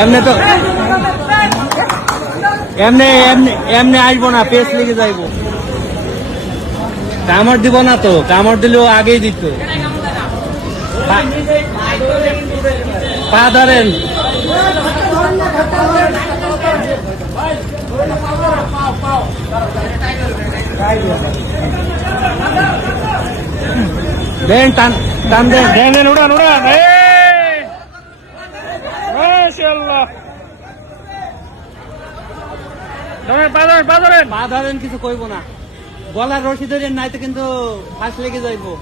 এমনি তো এমনি এমনি এমনি আসবো না, পেস লেগে যাইবো। কামড় দিব না তো, কামড় দিলেও আগেই দিত। পা ধরেন। দেন টান টান দেন, দেন উড়ান উড়ান। মাশাআল্লাহ, পা ধরেন, কিছু কইব না। গলার রশি ধরেন, নাই তো কিন্তু ফাঁস লেগে যাইবো।